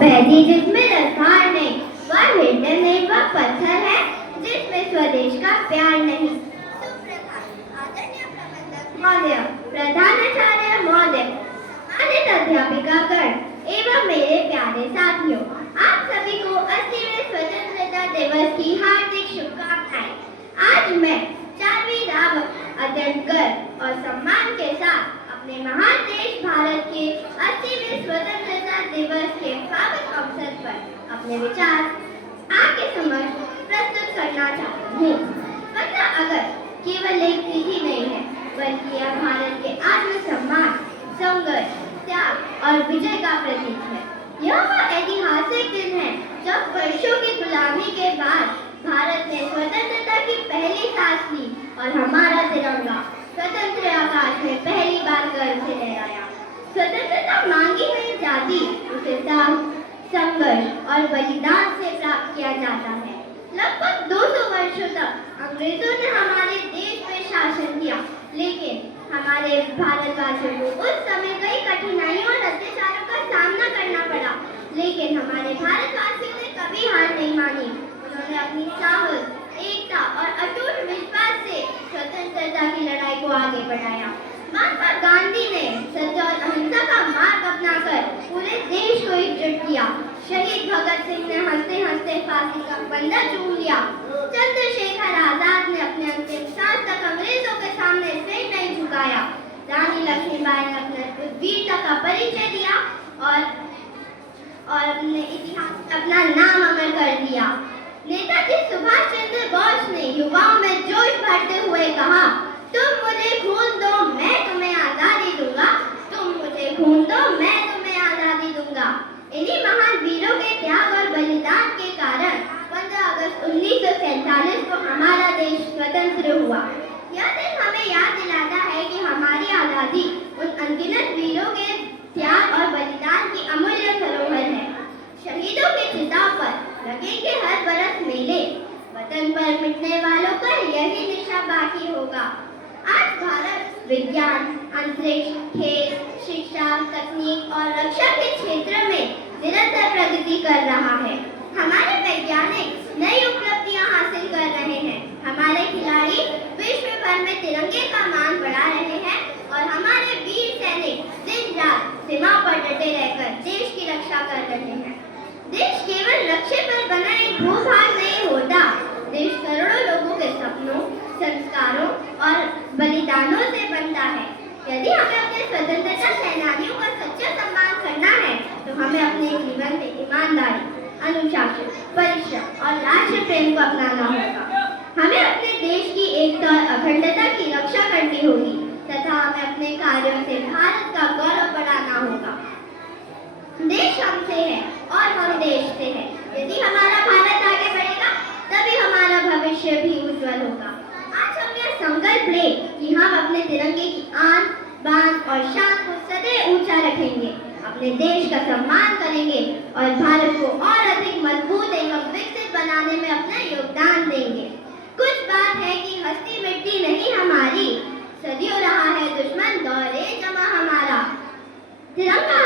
बहती जिसमें रफ्तार नहीं, वह हिंडन नहीं, वह पत्थर है जिसमें स्वदेश का प्यार नहीं। आदरणीय प्रबंधक महोदय, प्रधानाचार्य महोदय, सम्मानित अध्यापिकागण एवं मेरे प्यारे साथियों, आप सभी को 80वें स्वतंत्रता दिवस की हार्दिक शुभकामनाएं। आज मैं 4वीं राव अत्यंत गर्व और सम्मान के साथ अपने महान देश भारत के 80वें स्वतंत्रता दिवस के पावन अवसर पर अपने विचार आपके समक्ष प्रस्तुत करना चाहती हूँ। 15 अगस्त केवल एक तिथि नहीं है, बल्कि यह भारत के आत्मसम्मान, संघर्ष, त्याग और विजय का प्रतीक है। यह वह ऐतिहासिक दिन है जब वर्षों की गुलामी के बाद भारत ने स्वतंत्रता की पहली सांस ली और हमारा तिरंगा स्वतंत्र आकाश में पहली बार गर्व से लहराया। स्वतंत्रता मांगी नहीं जाती, उसे त्याग, संघर्ष और बलिदान से प्राप्त किया जाता है। लगभग 200 वर्षों तक अंग्रेजों ने हमारे देश में शासन किया, लेकिन हमारे भारतवासियों को उस समय कई कठिनाइयों और अत्याचारों का सामना करना पड़ा, लेकिन हमारे भारतवासियों ने कभी हार नहीं मानी। उन्होंने अपनी साहस, एकता और अटूट विश्वास से स्वतंत्रता की लड़ाई को आगे बढ़ाया। महात्मा गांधी ने सत्य और अहिंसा का मार्ग अपनाकर पूरे देश को एकजुट किया। शहीद भगत सिंह ने हंसते हंसते फांसी का फंदा चूम लिया। चंद्रशेखर आजाद ने अपने अंतिम सांस तक अंग्रेजों के सामने सिर नहीं झुकाया। रानी लक्ष्मीबाई ने अपने वीरता का परिचय दिया और अपने इतिहास अपना नाम अमर कर दिया। नेताजी सुभाष चंद्र बोस ने युवाओं में जोश भरते हुए कहा, तुम मुझे खून दो, मैं तुम्हें आजादी दूंगा। तुम मुझे खून दो, मैं तुम्हें आजादी दूंगा। इन्हीं महान वीरों के त्याग और बलिदान के कारण 15 अगस्त 1947 को हमारा देश स्वतंत्र हुआ। यह दिन हमें याद दिलाता है कि हमारी आजादी उन अनगिनत वीरों के त्याग और बलिदान की अमूल्य धरोहर है। शहीदों के चिताओं पर लगेंगे हर बरस मेले, वतन पर मिटने वालों का यही निशा बाकी होगा। आज भारत विज्ञान, अंतरिक्ष, खेल, शिक्षा, तकनीक और रक्षा के क्षेत्र में निरंतर प्रगति कर रहा है। हमारे वैज्ञानिक नई उपलब्धियां हासिल कर रहे हैं। हमारे खिलाड़ी विश्व भर में तिरंगे का मान बढ़ा रहे हैं और हमारे वीर सैनिक दिन रात सीमा पर डटे रहकर देश की रक्षा कर रहे हैं। देश केवल लक्ष्य पर बना एक भूभाग नहीं होता। देश करोड़ों लोगों के सपनों, संस्कारों और बलिदानों से बनता है। यदि हमें अपने स्वतंत्रता सेनानियों का सच्चा सम्मान करना है, तो हमें अपने जीवन में ईमानदारी, अनुशासन, परिश्रम और राष्ट्र प्रेम को अपनाना होगा। हमें अपने देश की एकता और अखंडता की रक्षा करनी होगी तथा हमें अपने कार्यों से भारत का गौरव बढ़ाना होगा। देश हमसे है और हम देश से हैं। यदि हमारा भारत आगे बढ़ेगा, तभी हमारा भविष्य भी उज्जवल होगा। आज हम यह संकल्प लें कि हम अपने तिरंगे की आन, बान और शान को सदैव ऊंचा रखेंगे, अपने देश का सम्मान करेंगे और भारत को और अधिक मजबूत एवं विकसित बनाने में अपना योगदान देंगे। कुछ बात है कि हस्ती मिट्टी नहीं हमारी, सदियों रहा है दुश्मन दौरे जमा हमारा। तिरंगा